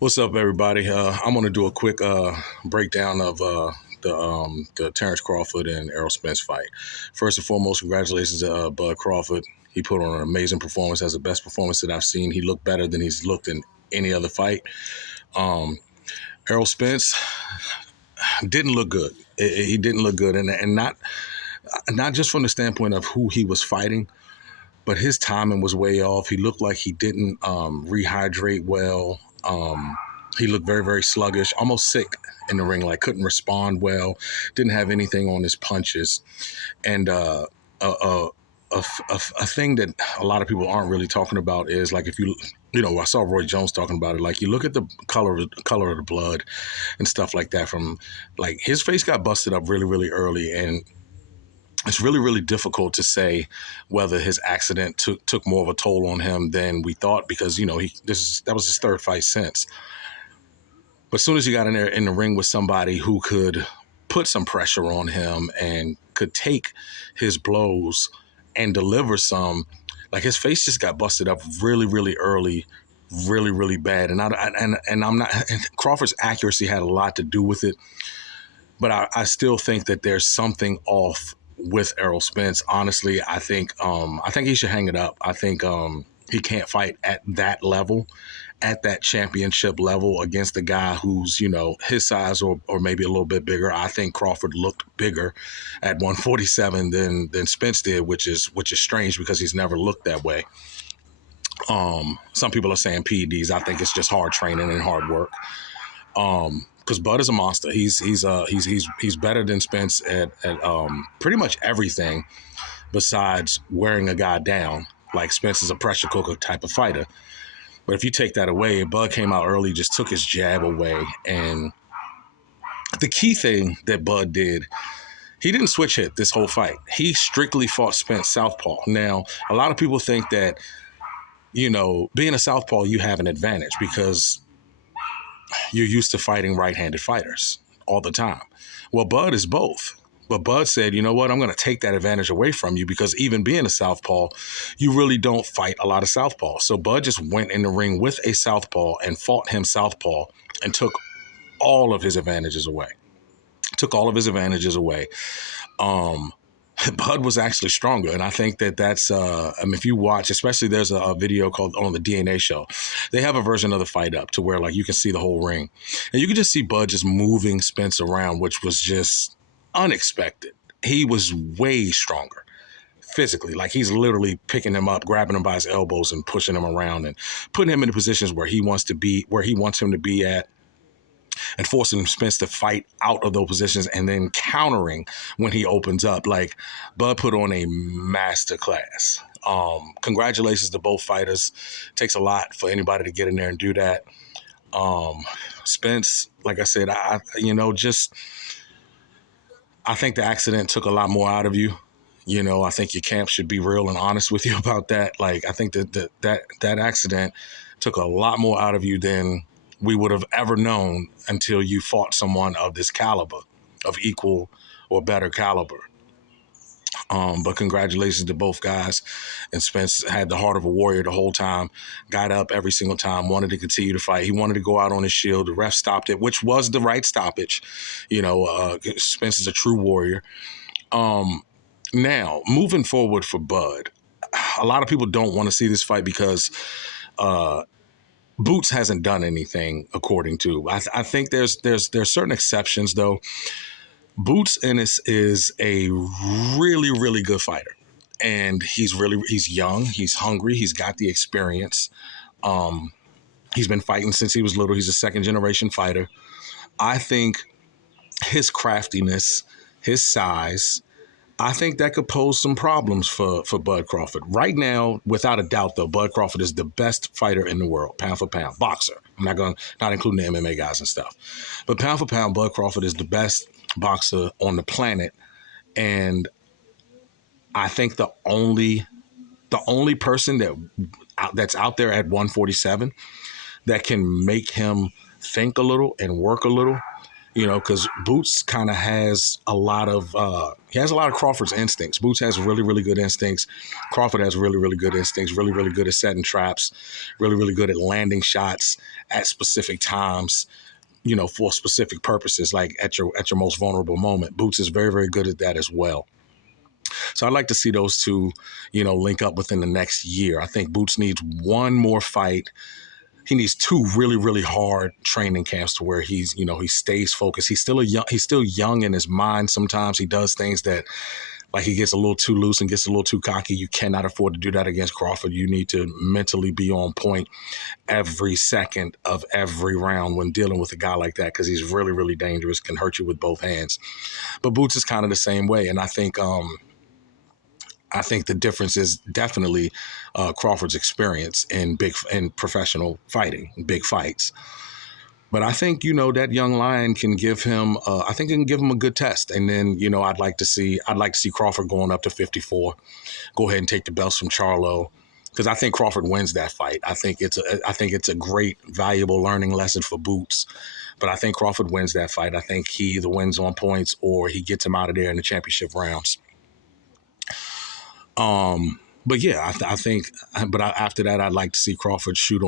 What's up, everybody? I'm going to do a quick breakdown of the Terrence Crawford and Errol Spence fight. First and foremost, congratulations to Bud Crawford. He put on an amazing performance. That's the best performance that I've seen. He looked better than he's looked in any other fight. Um, Errol Spence didn't look good. He didn't look good, and not just from the standpoint of who he was fighting, but his timing was way off. He looked like he didn't rehydrate well. He looked very, very sluggish, almost sick in the ring, like couldn't respond well, didn't have anything on his punches. And a, a, a thing that a lot of people aren't really talking about is like if I saw Roy Jones talking about it. Like you look at the color of the blood and stuff like that. From like his face got busted up really, really early, and it's really, really difficult to say whether his accident took more of a toll on him than we thought because that was his third fight since. But as soon as he got in there in the ring with somebody who could put some pressure on him and could take his blows and deliver some, like his face just got busted up really, really early, really, really bad. And I'm not. Crawford's accuracy had a lot to do with it, but I still think that there's something off with Errol Spence. Honestly, I think he should hang it up. I think he can't fight at that level, at that championship level against a guy who's, his size or maybe a little bit bigger. I think Crawford looked bigger at 147 than Spence did, which is strange because he's never looked that way. Some people are saying PEDs. I think it's just hard training and hard work. Because Bud is a monster. He's better than Spence at pretty much everything besides wearing a guy down. Like Spence is a pressure cooker type of fighter. But if you take that away, Bud came out early, just took his jab away. And the key thing that Bud did, he didn't switch hit this whole fight. He strictly fought Spence southpaw. Now, a lot of people think that, being a southpaw, you have an advantage because you're used to fighting right-handed fighters all the time. Well, Bud is both. But Bud said, you know what, I'm going to take that advantage away from you because even being a southpaw, you really don't fight a lot of southpaws. So Bud just went in the ring with a southpaw and fought him southpaw and took all of his advantages away. Bud was actually stronger. And I think that's, if you watch, especially there's a video called on the DNA show, they have a version of the fight up to where like you can see the whole ring. And you can just see Bud just moving Spence around, which was just unexpected. He was way stronger physically. Like he's literally picking him up, grabbing him by his elbows and pushing him around and putting him in the positions where he wants him to be at, and forcing Spence to fight out of those positions and then countering when he opens up. Like Bud put on a master class. Congratulations to both fighters. Takes a lot for anybody to get in there and do that. Spence, like I said, I think the accident took a lot more out of you. I think your camp should be real and honest with you about that. Like I think that accident took a lot more out of you than we would have ever known until you fought someone of this caliber, of equal or better caliber. But congratulations to both guys. And Spence had the heart of a warrior the whole time, got up every single time, wanted to continue to fight. He wanted to go out on his shield. The ref stopped it, which was the right stoppage. Spence is a true warrior. Now, moving forward for Bud, a lot of people don't want to see this fight because Boots hasn't done anything according to. I think there's certain exceptions though. Boots Ennis is a really, really good fighter. And he's young, he's hungry, he's got the experience. He's been fighting since he was little. He's a second generation fighter. I think his craftiness, his size, I think that could pose some problems for Bud Crawford. Right now, without a doubt, though, Bud Crawford is the best fighter in the world, pound for pound, boxer. I'm not including the MMA guys and stuff. But pound for pound, Bud Crawford is the best boxer on the planet. And I think the only person that's out there at 147 that can make him think a little and work a little Because Boots kind of has a lot of he has a lot of Crawford's instincts. Boots has really really good instincts. Crawford has really really good instincts. Really really good at setting traps. Really really good at landing shots at specific times. For specific purposes, like at your most vulnerable moment. Boots is very very good at that as well. So I'd like to see those two, link up within the next year. I think Boots needs one more fight. He needs two really, really hard training camps to where he stays focused. He's still young in his mind. Sometimes he does things that, like, he gets a little too loose and gets a little too cocky. You cannot afford to do that against Crawford. You need to mentally be on point every second of every round when dealing with a guy like that, because he's really, really dangerous, can hurt you with both hands. But Boots is kind of the same way, and I think the difference is definitely Crawford's experience in professional fighting, big fights. But I think that young lion can give him. I think it can give him a good test. And then I'd like to see Crawford going up to 54. Go ahead and take the belts from Charlo, because I think Crawford wins that fight. I think it's a great, valuable learning lesson for Boots. But I think Crawford wins that fight. I think he either wins on points or he gets him out of there in the championship rounds. But yeah, I think. But after that, I'd like to see Crawford shoot